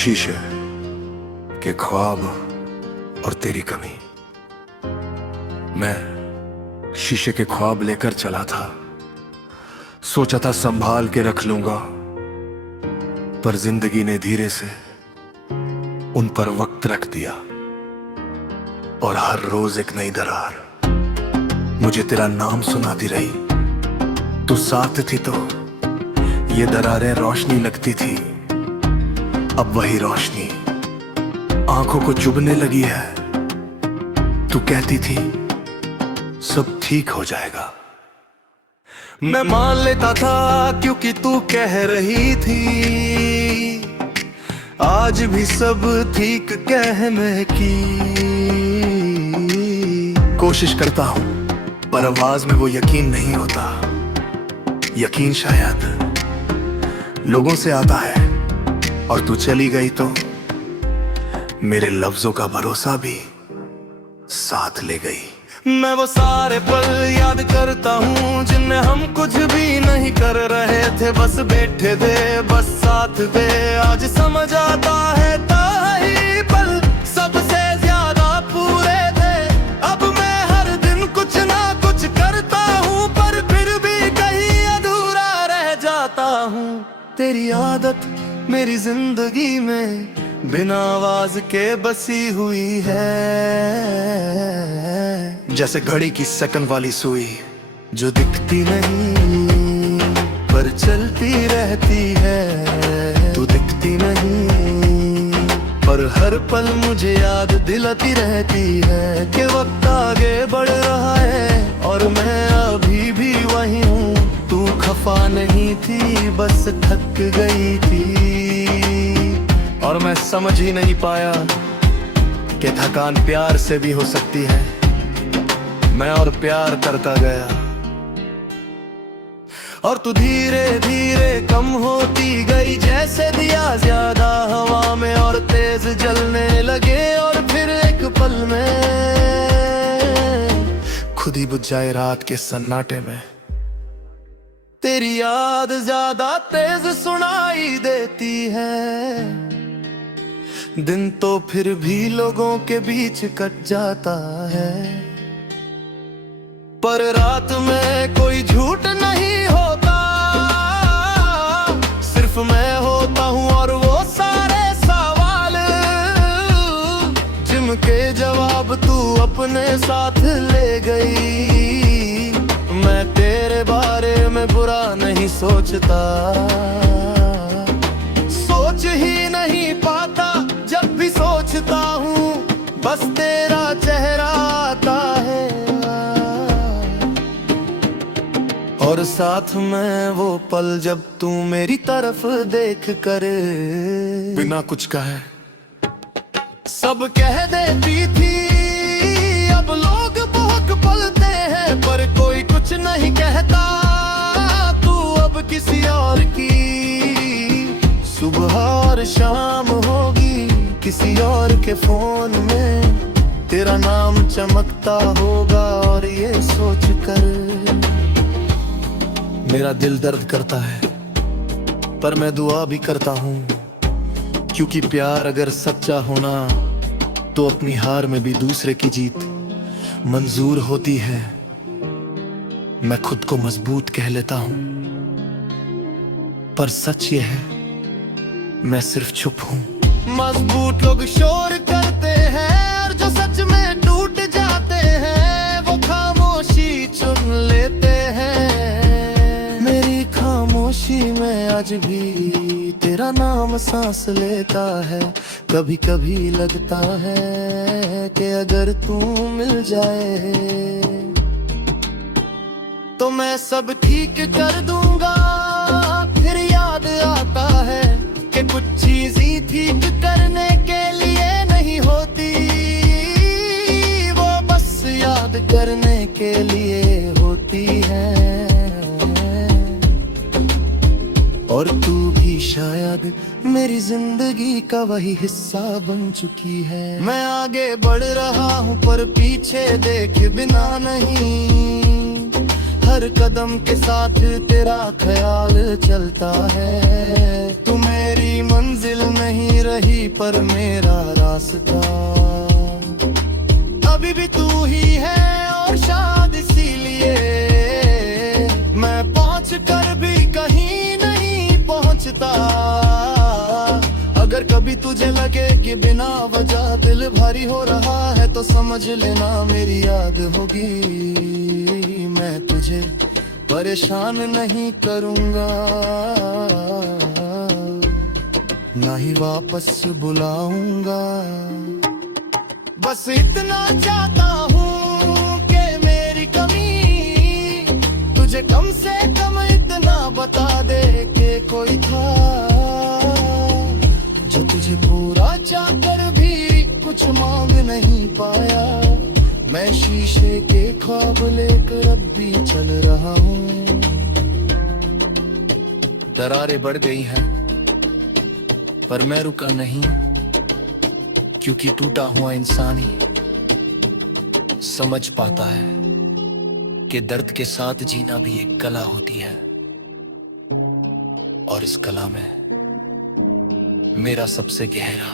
शीशे के ख्वाब और तेरी कमी। मैं शीशे के ख्वाब लेकर चला था, सोचा था संभाल के रख लूंगा, पर जिंदगी ने धीरे से उन पर वक्त रख दिया। और हर रोज एक नई दरार मुझे तेरा नाम सुनाती रही। तू साथ थी तो ये दरारें रोशनी लगती थी। अब वही रोशनी आंखों को चुभने लगी है। तू कहती थी सब ठीक हो जाएगा। मैं मान लेता था क्योंकि तू कह रही थी। आज भी सब ठीक कहने की कोशिश करता हूं, पर आवाज में वो यकीन नहीं होता। यकीन शायद लोगों से आता है, और तू चली गई तो मेरे लफ्जों का भरोसा भी साथ ले गई। मैं वो सारे पल याद करता हूँ जिनमें हम कुछ भी नहीं कर रहे थे, बस बैठे थे, बस साथ थे। आज समझ आता है ताही पल सबसे ज्यादा पूरे थे। अब मैं हर दिन कुछ ना कुछ करता हूँ, पर फिर भी कहीं अधूरा रह जाता हूँ। तेरी आदत मेरी जिंदगी में बिना आवाज के बसी हुई है, जैसे घड़ी की सेकंड वाली सुई जो दिखती नहीं पर चलती रहती है। तू दिखती नहीं पर हर पल मुझे याद दिलाती रहती है कि वक्त आगे बढ़ रहा है और मैं अभी भी वही हूँ। तू खफा नहीं थी, बस थक गई थी। और मैं समझ ही नहीं पाया कि थकान प्यार से भी हो सकती है। मैं और प्यार करता गया, और तू धीरे धीरे कम होती गई, जैसे दिया ज्यादा हवा में और तेज जलने लगे। और फिर एक पल में खुद ही बुझ जाए रात के सन्नाटे में। तेरी याद ज्यादा तेज सुनाई देती है। दिन तो फिर भी लोगों के बीच कट जाता है, पर रात में कोई झूठ नहीं होता। सिर्फ मैं होता हूँ और वो सारे सवाल जिनके जवाब तू अपने साथ ले गई। मैं तेरे बारे में बुरा नहीं सोचता, सोच ही नहीं पाता। जब भी सोचता हूँ बस तेरा चेहरा आता है, और साथ में वो पल जब तू मेरी तरफ देख कर बिना कुछ कहे सब कह देती थी। अब लोग बहुत बोलते हैं पर कोई कुछ नहीं कहता। तू अब किसी और की सुबह और शाम होगी, किसी और के फोन में तेरा नाम चमकता होगा। और ये सोच कर मेरा दिल दर्द करता है, पर मैं दुआ भी करता हूँ, क्योंकि प्यार अगर सच्चा होना तो अपनी हार में भी दूसरे की जीत मंजूर होती है। मैं खुद को मजबूत कह लेता हूँ, पर सच ये है मैं सिर्फ चुप हूँ। मजबूत लोग शोर करते हैं, और जो सच में टूट जाते हैं वो खामोशी चुन लेते हैं। मेरी खामोशी में आज भी तेरा नाम सांस लेता है। कभी कभी लगता है कि अगर तू मिल जाए तो मैं सब ठीक कर दूंगा। फिर याद आता है कि कुछ चीज़ें ठीक करने के लिए नहीं होती, वो बस याद करने के लिए होती है। और तू भी शायद मेरी जिंदगी का वही हिस्सा बन चुकी है। मैं आगे बढ़ रहा हूँ पर पीछे देखे बिना नहीं। हर कदम के साथ तेरा ख्याल चलता है। तू मेरी मंजिल नहीं रही पर मेरा रास्ता अभी भी तू ही है, और शायद इसीलिए मैं पहुंच कर भी कहीं नहीं पहुंचता। अगर कभी तुझे लगे कि बिना वजह दिल भारी हो रहा है तो समझ लेना मेरी याद होगी। मैं तुझे परेशान नहीं करूंगा, ना ही वापस बुलाऊंगा। बस इतना चाहता हूँ कि मेरी कमी तुझे कम से कम इतना बता दे कि कोई था जो तुझे पूरा चाहकर भी कुछ मांग नहीं पाया। मैं शीशे के ख्वाब लेकर अब भी चल रहा हूँ। दरारें बढ़ गई हैं पर मैं रुका नहीं, क्योंकि टूटा हुआ इंसान ही समझ पाता है कि दर्द के साथ जीना भी एक कला होती है। और इस कला में मेरा सबसे गहरा